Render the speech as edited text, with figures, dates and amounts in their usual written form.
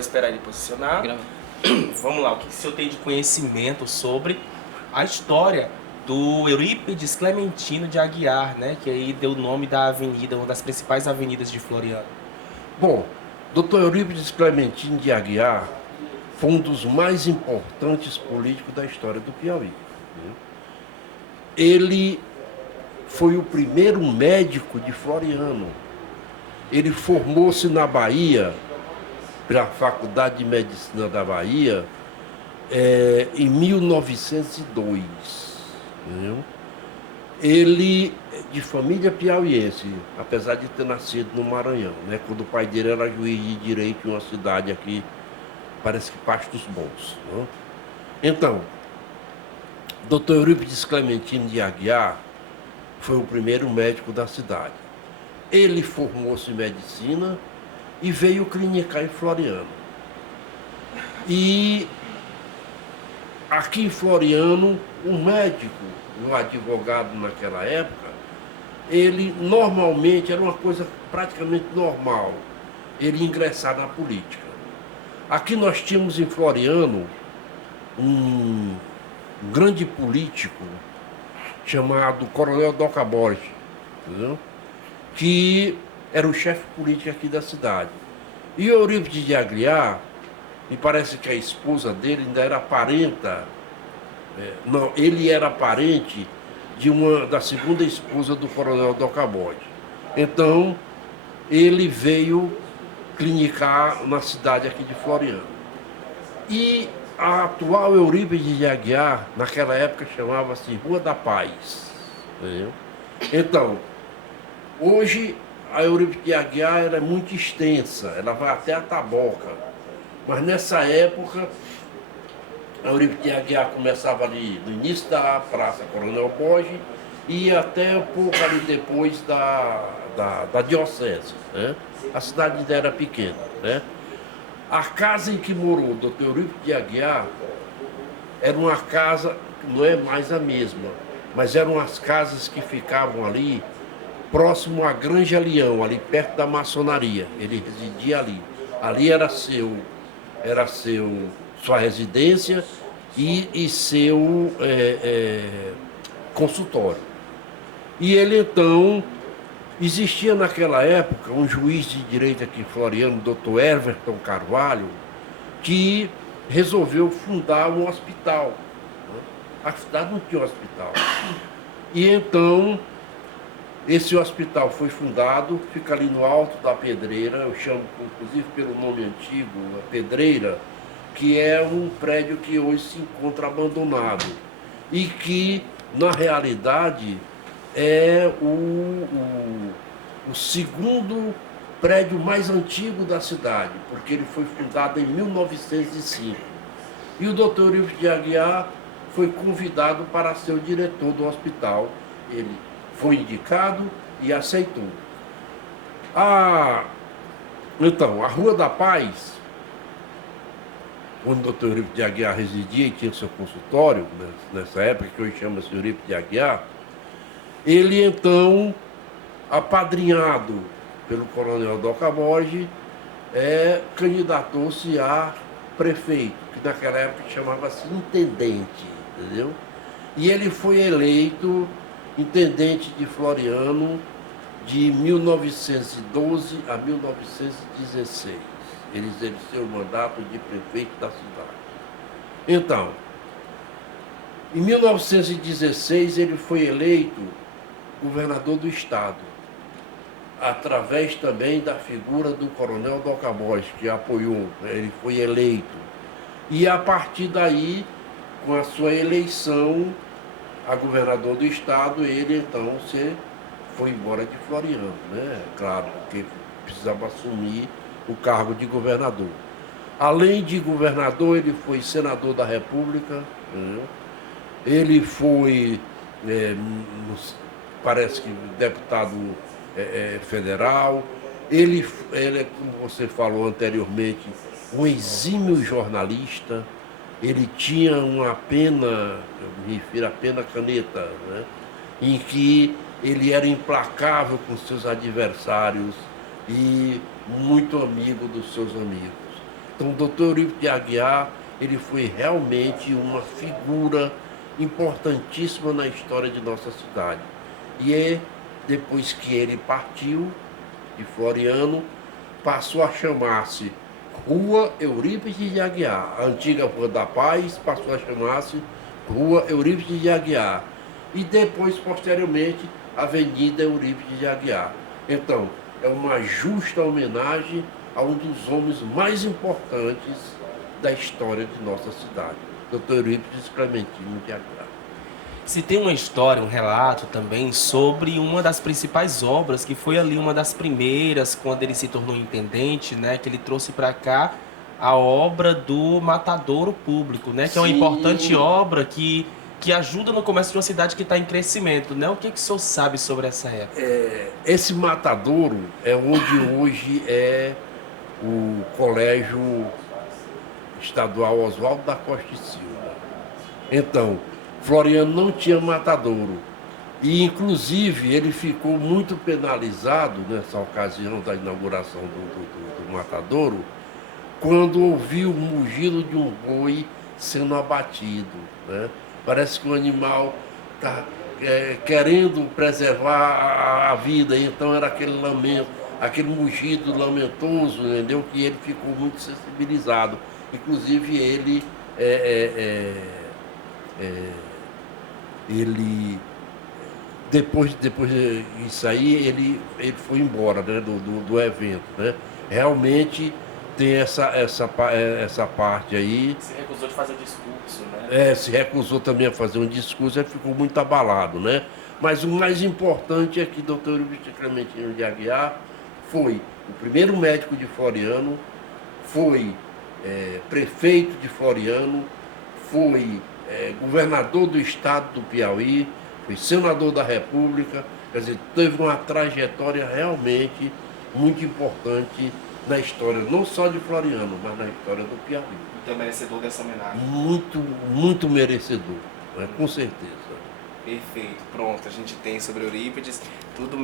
esperar ele posicionar. Vamos lá, o que o senhor tem de conhecimento sobre a história do Eurípides Clementino de Aguiar, né? Que aí deu o nome da avenida, uma das principais avenidas de Floriano. Bom, Dr. Eurípides Clementino de Aguiar foi um dos mais importantes políticos da história do Piauí. Ele foi o primeiro médico de Floriano. Ele formou-se na Bahia, pela Faculdade de Medicina da Bahia, em 1902. Entendeu? Ele, de família piauiense, apesar de ter nascido no Maranhão, né, quando o pai dele era juiz de direito em uma cidade aqui, parece que Pastos Bons. Né? Então, Dr. Eurípides Clementino de Aguiar foi o primeiro médico da cidade. Ele formou-se em medicina e veio clinicar em Floriano. E aqui em Floriano, um médico, um advogado naquela época, ele normalmente, era uma coisa praticamente normal, ele ingressar na política. Aqui nós tínhamos em Floriano um grande político chamado Coronel Doca Borges, entendeu? Que era o chefe político aqui da cidade. E o Eurípides de Aguiar, me parece que a esposa dele ainda era parenta, não, ele era parente da segunda esposa do Coronel Doca Borges. Então, ele veio clinicar na cidade aqui de Floriano. E a atual Eurípides de Aguiar, naquela época, chamava-se Rua da Paz. Entendeu? Então, hoje a Eurípides de Aguiar era muito extensa, ela vai até a Taboca. Mas nessa época, a Eurípides de Aguiar começava ali no início da Praça Coronel Borges e ia até um pouco ali depois da Diocese. Né? A cidade ainda era pequena. Né? A casa em que morou o Dr. Eurípides de Aguiar era uma casa, não é mais a mesma, mas eram as casas que ficavam ali próximo à Granja Leão, ali perto da maçonaria. Ele residia ali. Ali era sua residência e seu consultório. E ele então, existia naquela época um juiz de direito aqui em Floriano, Dr. Everton Carvalho, que resolveu fundar um hospital. A cidade não tinha um hospital. E então, esse hospital foi fundado, fica ali no Alto da Pedreira, eu chamo inclusive pelo nome antigo, a Pedreira, que é um prédio que hoje se encontra abandonado e que, na realidade, é o segundo prédio mais antigo da cidade, porque ele foi fundado em 1905. E o Dr. Eurípides de Aguiar foi convidado para ser o diretor do hospital. Ele foi indicado e aceitou. Então, a Rua da Paz, onde o Dr. Eurípides de Aguiar residia e tinha seu consultório, nessa época, que hoje chama-se Eurípides de Aguiar, ele então, apadrinhado pelo Coronel Doca Borges, candidatou-se a prefeito, que naquela época chamava-se intendente, entendeu? E ele foi eleito intendente de Floriano de 1912 a 1916. Ele exerceu o mandato de prefeito da cidade. Então, em 1916 ele foi eleito governador do estado, através também da figura do Coronel Doca Borges, que apoiou, ele foi eleito. E a partir daí, com a sua eleição a governador do estado, ele então foi embora de Floriano, né? Claro, porque precisava assumir o cargo de governador. Além de governador, ele foi senador da República, né? Ele foi, parece que deputado federal. Ele, como você falou anteriormente, um exímio jornalista. Ele tinha uma pena, eu me refiro à pena caneta, né? Em que ele era implacável com seus adversários e muito amigo dos seus amigos. Então, o doutor Eurípides de Aguiar, ele foi realmente uma figura importantíssima na história de nossa cidade. E depois que ele partiu de Floriano, passou a chamar-se Rua Eurípides de Aguiar. A antiga Rua da Paz passou a chamar-se Rua Eurípides de Aguiar. E depois, posteriormente, Avenida Eurípides de Aguiar. Então, é uma justa homenagem a um dos homens mais importantes da história de nossa cidade, Dr. Eurípides Clementino de Aguiar. Se tem uma história, um relato também sobre uma das principais obras, que foi ali uma das primeiras, quando ele se tornou intendente, né, que ele trouxe para cá a obra do Matadouro Público, né, que é uma Sim. importante obra que ajuda no comércio de uma cidade que está em crescimento, né? O que o senhor sabe sobre essa época? Esse matadouro é onde hoje é o Colégio Estadual Oswaldo da Costa e Silva. Então, Floriano não tinha matadouro. E, inclusive, ele ficou muito penalizado nessa ocasião da inauguração do matadouro, quando ouviu o mugido de um boi sendo abatido, né? Parece que o animal está querendo preservar a vida, então era aquele lamento, aquele mugido lamentoso, entendeu? Que ele ficou muito sensibilizado. Inclusive ele depois disso aí ele foi embora, né, do evento, né? Realmente tem essa parte aí. Se recusou de fazer o discurso, né? Se recusou também a fazer um discurso, ele ficou muito abalado, né? Mas o mais importante é que o Dr. Eurípides Clementino de Aguiar foi o primeiro médico de Floriano, foi prefeito de Floriano, foi governador do estado do Piauí, foi senador da República, quer dizer, teve uma trajetória realmente muito importante na história, não só de Floriano, mas na história do Piauí. Então, merecedor dessa homenagem. Muito, muito merecedor, né? Com certeza. Perfeito, pronto, a gente tem sobre Eurípides, tudo